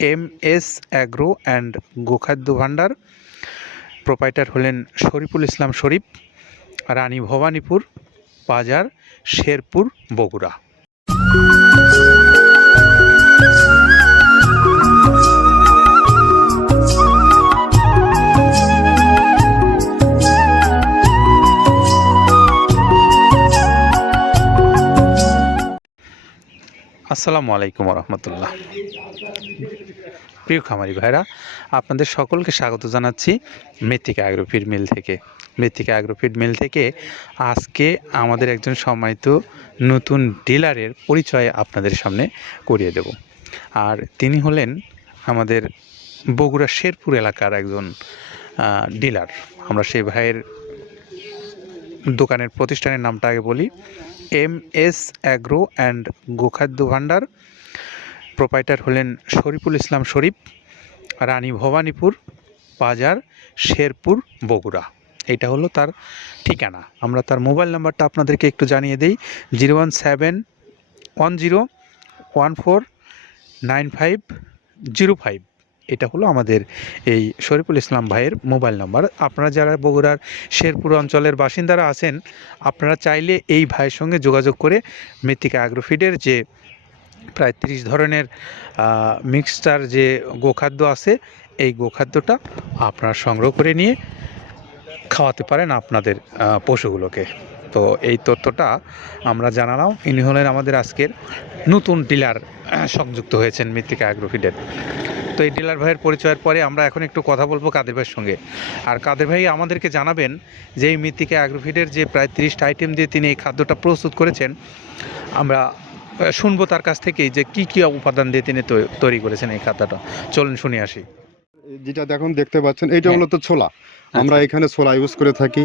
M S agro and Gokhadya Bhandar. Proprietor হলেন শরীফুল ইসলাম শরীফ, রানী ভবানীপুর বাজার, শেরপুর, বগুড়া। আসসালামু আলাইকুম রহমতুল্লাহ প্রিয় খামারি ভাইরা, আপনাদের সকলকে স্বাগত জানাচ্ছি মৃত্তিকা অ্যাগ্রোফিড মিল থেকে। মৃত্তিকা অ্যাগ্রোফিড মিল থেকে আজকে আমাদের একজন সম্মানিত নতুন ডিলারের পরিচয় আপনাদের সামনে করিয়ে দেব। আর তিনি হলেন আমাদের বগুড়া শেরপুর এলাকার একজন ডিলার। আমরা সেই ভাইয়ের দোকানের প্রতিষ্ঠানের নামটা আগে বলি। M S agro and Gokhadya Bhandar. Proprietor হলেন শরীফুল ইসলাম শরীফ, রানী ভবানীপুর বাজার, শেরপুর, বগুড়া। এটা হলো তার ঠিকানা। আমরা তার মোবাইল নাম্বারটা আপনাদেরকে একটু জানিয়ে দিই। Zero one seven one zero one four nine five zero five. এটা হলো আমাদের এই শরীফুল ইসলাম ভাইয়ের মোবাইল নাম্বার। আপনারা যারা বগুড়ার শেরপুর অঞ্চলের বাসিন্দারা আছেন, আপনারা চাইলে এই ভাইয়ের সঙ্গে যোগাযোগ করে মৃত্তিকা অ্যাগ্রোফিডের যে প্রায় তিরিশ ধরনের মিক্সচার যে গোখাদ্য আছে, এই গোখাদ্যটা আপনারা সংগ্রহ করে নিয়ে খাওয়াতে পারেন আপনাদের পশুগুলোকে। তো এই তথ্যটা আমরা জানালাম। ইনি হলেন আমাদের আজকের নতুন ডিলার সংযুক্ত হয়েছেন মৃত্তিকা অ্যাগ্রোফিডের। তো এই ডিলার ভাইয়ের পরিচয়ের পরে আমরা এখন একটু কথা বলব কাদের ভাইয়ের সঙ্গে। আর কাদের ভাই আমাদেরকে জানাবেন যে এই মৃত্তিকা অ্যাগ্রোফিডের যে প্রায় তিরিশটা আইটেম দিয়ে তিনি এই খাদ্যটা প্রস্তুত করেছেন আমরা শুনব তার কাছ থেকেই যে কি কি উপাদান দিয়ে তিনি তৈরি করেছেন এই খাদ্যটা। চলুন শুনে আসি। যেটা দেখুন দেখতে পাচ্ছেন এটা হলো তো ছোলা। আমরা এখানে ছোলা ইউজ করে থাকি।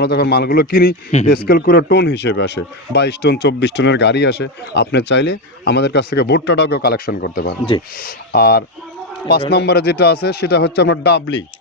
আমরা যখন মালগুলো কিনি। স্কেল করে টোন হিসেবে আসে। বাইশ টন চব্বিশ টনের গাড়ি আসে। আপনি চাইলে আমাদের কাছ থেকে ভুট্টাটাও কেউ কালেকশন করতে পারেন। জি। আর পাঁচ নম্বরে যেটা আছে সেটা হচ্ছে আমরা ডাবলি।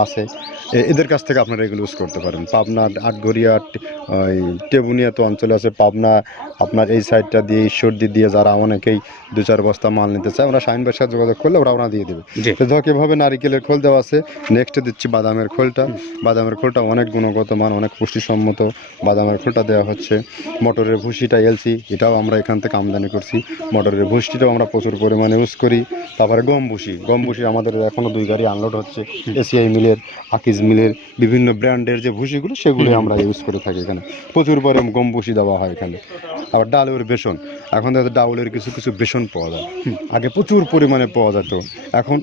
আছে, এ- এদের কাছ থেকে আপনারা এগুলো ইউজ করতে পারেন। পাবনা, আটঘরিয়া টেবুনিয়া তো অঞ্চলে আছে, পাবনা আপনার এই সাইডটা দিয়ে ঈশ্বরদী দিয়ে যারা অনেকেই দু চার বস্তা মাল নিতে চায় ওরা শাইন বাসার যোগাযোগ করলে ওরা ওরা দিয়ে দেবে। তো ধক এভাবে নারিকেলের খোল দেওয়া আছে নেক্সটে দিচ্ছি বাদামের খোলটা। বাদামের খোলটা অনেক গুণগত মান অনেক পুষ্টিসম্মত বাদামের খোলটা দেওয়া হচ্ছে। মটরের ভুসিটা এলসি এটাও আমরা এখান থেকে আমদানি করছি। মটরের ভুসিটাও আমরা প্রচুর পরিমাণে ইউজ করি। তারপরে গম ভুসি গম ভুসি আমাদের এখনও দুই গাড়ি আনলোড হচ্ছে। এসিআই মিলের আকিজ মিলের বিভিন্ন ব্র্যান্ডের যে ভুসিগুলো সেগুলো আমরা ইউজ করে থাকি এখানে। প্রচুর পরিমাণ গম ভুসি দেওয়া হয় এখানে। আবার ডালের বেসন। এখন দেখা ডাউলের কিছু কিছু বেসন পাওয়া যায়। আগে প্রচুর পরিমাণে পাওয়া যেত। এখন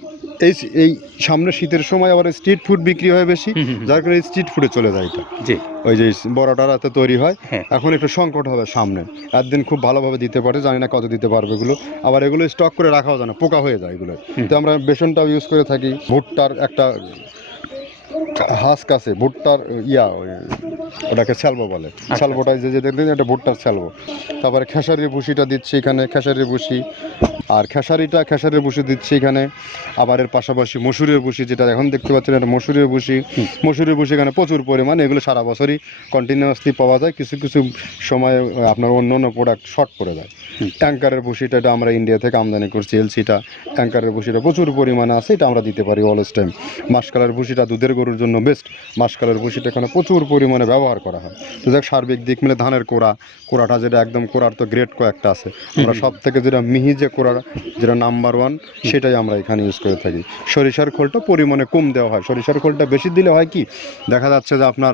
এই এই সামনে শীতের সময় আবার স্ট্রিট ফুড বিক্রি হয় বেশি যার কারণে স্ট্রিট ফুডে চলে যায় এটা। জি। ওই যে বড়টা রাতে তৈরি হয় হ্যাঁ। এখন একটু সংকট হবে সামনে। একদিন খুব ভালোভাবে দিতে পারে জানি না কত দিতে পারবে এগুলো। আবার এগুলো স্টক করে রাখাও যায় না পোকা হয়ে যায় এগুলো। তো আমরা বেসনটাও ইউজ করে থাকি। ভুট্টার একটা হাঁস কাছে ভুট্টার ইয়া ওটাকে স্যালবো বলে। স্যালবোটা যে যে দেখলেন এটা ভুট্টার স্যালবো তারপরে খেসারির ভুসিটা দিচ্ছি এখানে খেসারির ভুসি আর খেসারিটা খেসারির ভুসি দিচ্ছি এখানে। আবার এর পাশাপাশি মসুরের ভুসি যেটা এখন দেখতে পাচ্ছেন এটা মসুরের ভুসি। মসুরের ভুসি এখানে প্রচুর পরিমাণে এগুলো সারা বছরই কন্টিনিউয়াসলি পাওয়া যায়। কিছু কিছু সময় আপনার অন্য অন্য প্রোডাক্ট শর্ট পড়ে যায়। ট্যাঙ্কারের ভুসিটা এটা আমরা ইন্ডিয়া থেকে আমদানি করছি এলসিটা। ট্যাঙ্কারের ভুসিটা প্রচুর পরিমাণে আছে এটা আমরা দিতে পারি অলস টাইম মাসকালের ভুসিটা দুধের গরুর জন্য বেস্ট মাসকালের ভুসিটা এখানে প্রচুর পরিমাণে ব্যবহার করা হয়। তো দেখ সার্বিক দিক মিলে ধানের কোড়া। কোড়াটা যেটা একদম কোড়ার তো গ্রেড কয়েকটা আছে। আমরা সব থেকে যেটা মিহি যে কোড়া যেটা নাম্বার ওয়ান সেটাই আমরা এখানে ইউজ করে থাকি। সরিষার খোলটা পরিমাণে কম দেওয়া হয়। সরিষার খোলটা বেশি দিলে হয় কি? দেখা যাচ্ছে যে আপনার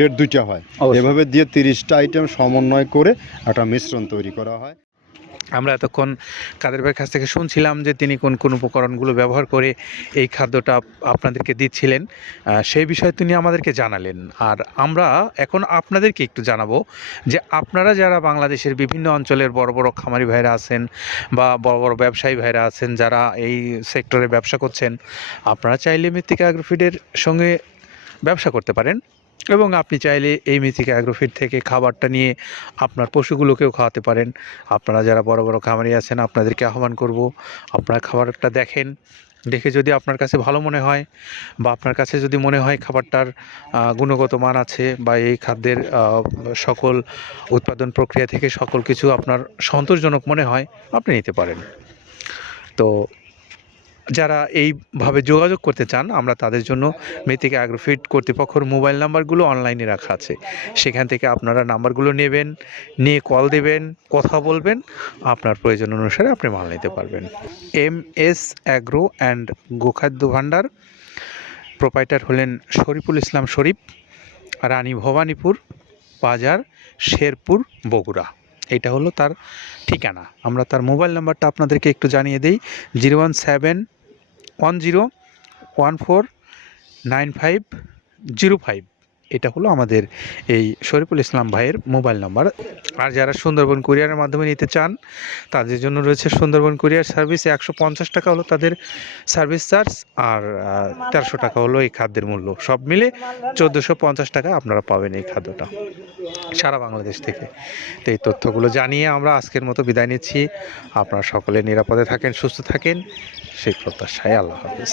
গ্রেড দুইটা হয়। এভাবে দিয়ে তিরিশটা আইটেম সমন্বয় করে একটা মিশ্রণ তৈরি করা হয়। আমরা এতক্ষণ কাদের ভাইয়ের কাছ থেকে শুনছিলাম যে তিনি কোন কোন উপকরণগুলো ব্যবহার করে এই খাদ্যটা আপনাদেরকে দিচ্ছিলেন। সেই বিষয়ে তিনি আমাদেরকে জানালেন। আর আমরা এখন আপনাদেরকে একটু জানাব যে আপনারা যারা বাংলাদেশের বিভিন্ন অঞ্চলের বড় বড় খামারি ভাইরা আছেন বা বড় বড় ব্যবসায়ী ভাইরা আছেন যারা এই সেক্টরে ব্যবসা করছেন আপনারা চাইলে মৃত্তিকা অ্যাগ্রোফিডের সঙ্গে ব্যবসা করতে পারেন। এবং আপনি চাইলে এই মৃত্তিকা অ্যাগ্রোফিড থেকে খাবারটা নিয়ে আপনার পশুগুলোকেও খাওয়াতে পারেন। আপনারা যারা বড় বড় খামারি আছেন, আপনাদেরকে আহ্বান করব, আপনারা খাবারটা দেখেন, দেখে যদি আপনার কাছে ভালো মনে হয় বা আপনার কাছে যদি মনে হয় খাবারটার গুণগত মান আছে বা এই খাদ্যের সকল উৎপাদন প্রক্রিয়া থেকে সকল কিছু আপনার সন্তোষজনক মনে হয়, আপনি নিতে পারেন। তো যারা এইভাবে যোগাযোগ করতে চান, আমরা তাদের জন্য মৃত্তিকা অ্যাগ্রোফিট কর্তৃপক্ষের মোবাইল নাম্বারগুলো অনলাইনে রাখা আছে। সেখান থেকে আপনারা নাম্বারগুলো নেবেন, নিয়ে কল দেবেন, কথা বলবেন, আপনার প্রয়োজন অনুসারে আপনি মাল নিতে পারবেন। M S agro and Gokhadya Bhandar proprietor হলেন শরীফুল ইসলাম শরীফ, রানী ভবানীপুর, বাজার শেরপুর, বগুড়া। এটা হলো তার ঠিকানা। আমরা তার মোবাইল নাম্বারটা আপনাদেরকে একটু জানিয়ে দিই, zero one seven one zero one four nine five zero five. এটা হলো আমাদের এই শরীফুল ইসলাম ভাইয়ের মোবাইল নাম্বার। আর যারা সুন্দরবন কুরিয়ারের মাধ্যমে নিতে চান, তাদের জন্য রয়েছে সুন্দরবন কুরিয়ার সার্ভিস একশো পঞ্চাশ টাকা হলো তাদের সার্ভিস চার্জ, আর তেরোশো টাকা হলো এই খাদ্যের মূল্য। সব মিলে চোদ্দোশো পঞ্চাশ টাকা আপনারা পাবেন এই খাদ্যটা সারা বাংলাদেশ থেকে। তো এই তথ্যগুলো জানিয়ে আমরা আজকের মতো বিদায় নিচ্ছি। আপনারা সকলে নিরাপদে থাকেন, সুস্থ থাকেন। সেই প্রত্যাশায় আল্লাহ হাফিজ।